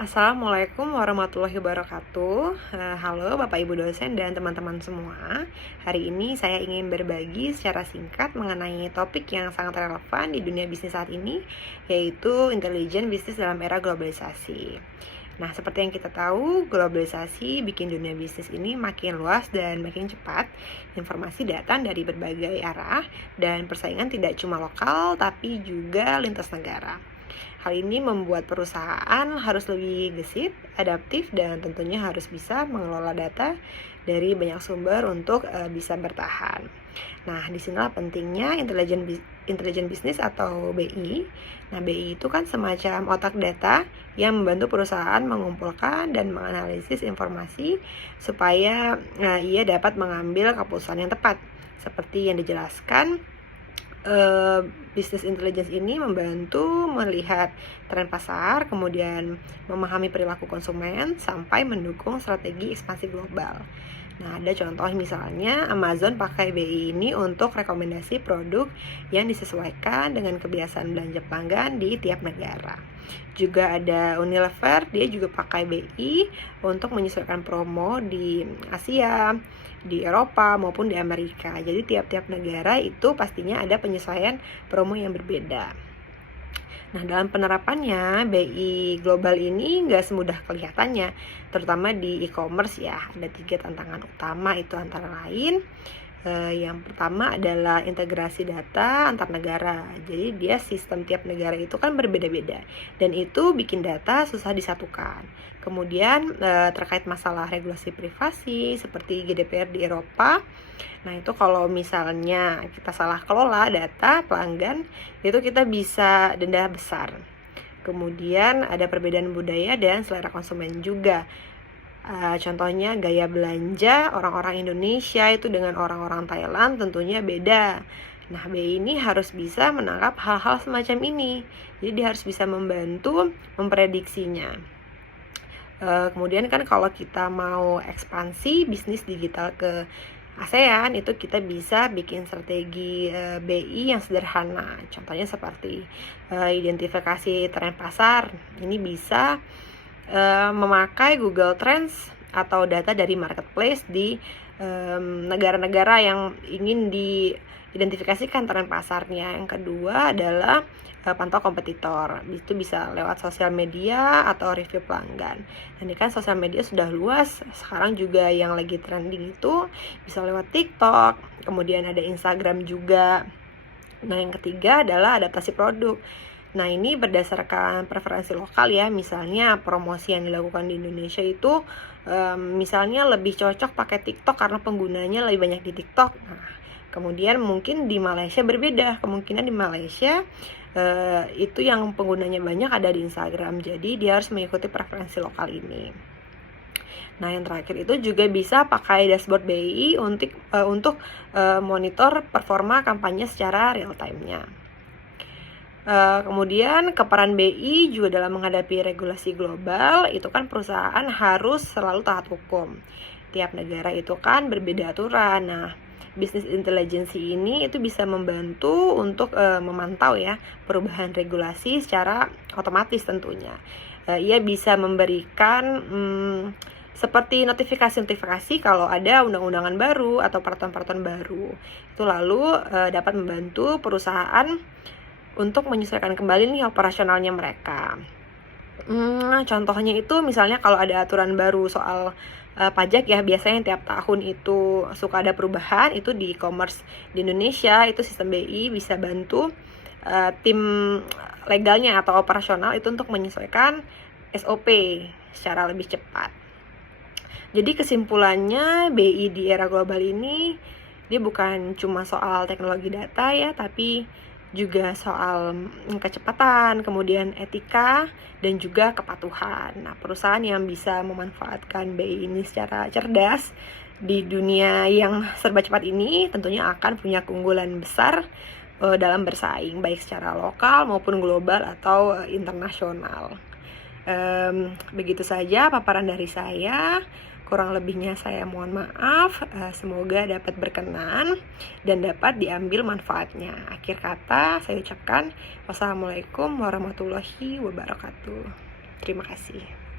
Assalamualaikum warahmatullahi wabarakatuh. Halo Bapak Ibu dosen dan teman-teman semua. Hari ini saya ingin berbagi secara singkat mengenai topik yang sangat relevan di dunia bisnis saat ini, yaitu intelijen bisnis dalam era globalisasi. Nah, seperti yang kita tahu, globalisasi bikin dunia bisnis ini makin luas dan makin cepat. Informasi datang dari berbagai arah dan persaingan tidak cuma lokal tapi juga lintas negara. Hal ini membuat perusahaan harus lebih gesit, adaptif, dan tentunya harus bisa mengelola data dari banyak sumber untuk bisa bertahan. Nah, disinilah pentingnya intelijen bisnis atau BI. Nah, BI itu kan semacam otak data yang membantu perusahaan mengumpulkan dan menganalisis informasi supaya ia dapat mengambil keputusan yang tepat. Seperti yang dijelaskan, bisnis intelligence ini membantu melihat tren pasar, kemudian memahami perilaku konsumen, sampai mendukung strategi ekspansi global. Nah, ada contoh misalnya Amazon pakai BI ini untuk rekomendasi produk yang disesuaikan dengan kebiasaan belanja pelanggan di tiap negara. Juga ada Unilever, dia juga pakai BI untuk menyesuaikan promo di Asia, di Eropa maupun di Amerika. Jadi tiap-tiap negara itu pastinya ada penyesuaian promo yang berbeda. Nah, dalam penerapannya, BI global ini nggak semudah kelihatannya, terutama di e-commerce ya. Ada 3 tantangan utama itu antara lain. Yang pertama adalah integrasi data antar negara. Jadi dia sistem tiap negara itu kan berbeda-beda dan itu bikin data susah disatukan. Kemudian terkait masalah regulasi privasi seperti GDPR di Eropa. Nah, itu kalau misalnya kita salah kelola data pelanggan, itu kita bisa denda besar. Kemudian ada perbedaan budaya dan selera konsumen juga. Contohnya gaya belanja orang-orang Indonesia itu dengan orang-orang Thailand tentunya beda. Nah, BI ini harus bisa menangkap hal-hal semacam ini. Jadi dia harus bisa membantu memprediksinya. Kemudian kan kalau kita mau ekspansi bisnis digital ke ASEAN, itu kita bisa bikin strategi BI yang sederhana. Contohnya seperti identifikasi tren pasar. Ini bisa memakai Google Trends atau data dari marketplace di negara-negara yang ingin diidentifikasikan tren pasarnya. Yang kedua adalah pantau kompetitor. Itu bisa lewat sosial media atau review pelanggan. Dan ini kan sosial media sudah luas. Sekarang juga yang lagi trending itu bisa lewat TikTok, kemudian ada Instagram juga. Nah, yang ketiga adalah adaptasi produk. Nah, ini berdasarkan preferensi lokal ya. Misalnya promosi yang dilakukan di Indonesia itu misalnya lebih cocok pakai TikTok karena penggunanya lebih banyak di TikTok. Nah, kemudian mungkin di Malaysia berbeda. Kemungkinan di Malaysia itu yang penggunanya banyak ada di Instagram. Jadi dia harus mengikuti preferensi lokal ini. Nah, yang terakhir itu juga bisa pakai dashboard BI untuk monitor performa kampanye secara real time-nya. Kemudian peran BI juga dalam menghadapi regulasi global, itu kan perusahaan harus selalu taat hukum. Tiap negara itu kan berbeda aturan. Nah, bisnis intelligence ini itu bisa membantu untuk memantau ya perubahan regulasi secara otomatis tentunya. Ia bisa memberikan seperti notifikasi kalau ada undang-undangan baru atau peraturan-peraturan baru. Itu lalu dapat membantu perusahaan untuk menyesuaikan kembali nih operasionalnya mereka. Contohnya itu misalnya kalau ada aturan baru soal pajak ya, biasanya tiap tahun itu suka ada perubahan. Itu di e-commerce di Indonesia itu sistem BI bisa bantu tim legalnya atau operasional itu untuk menyesuaikan SOP secara lebih cepat. Jadi kesimpulannya, BI di era global ini dia bukan cuma soal teknologi data ya, tapi juga soal kecepatan, kemudian etika, dan juga kepatuhan. Nah, perusahaan yang bisa memanfaatkan BI ini secara cerdas di dunia yang serba cepat ini tentunya akan punya keunggulan besar dalam bersaing, baik secara lokal maupun global atau internasional. Begitu saja paparan dari saya. Kurang lebihnya saya mohon maaf. Semoga dapat berkenan dan dapat diambil manfaatnya. Akhir kata saya ucapkan wassalamualaikum warahmatullahi wabarakatuh. Terima kasih.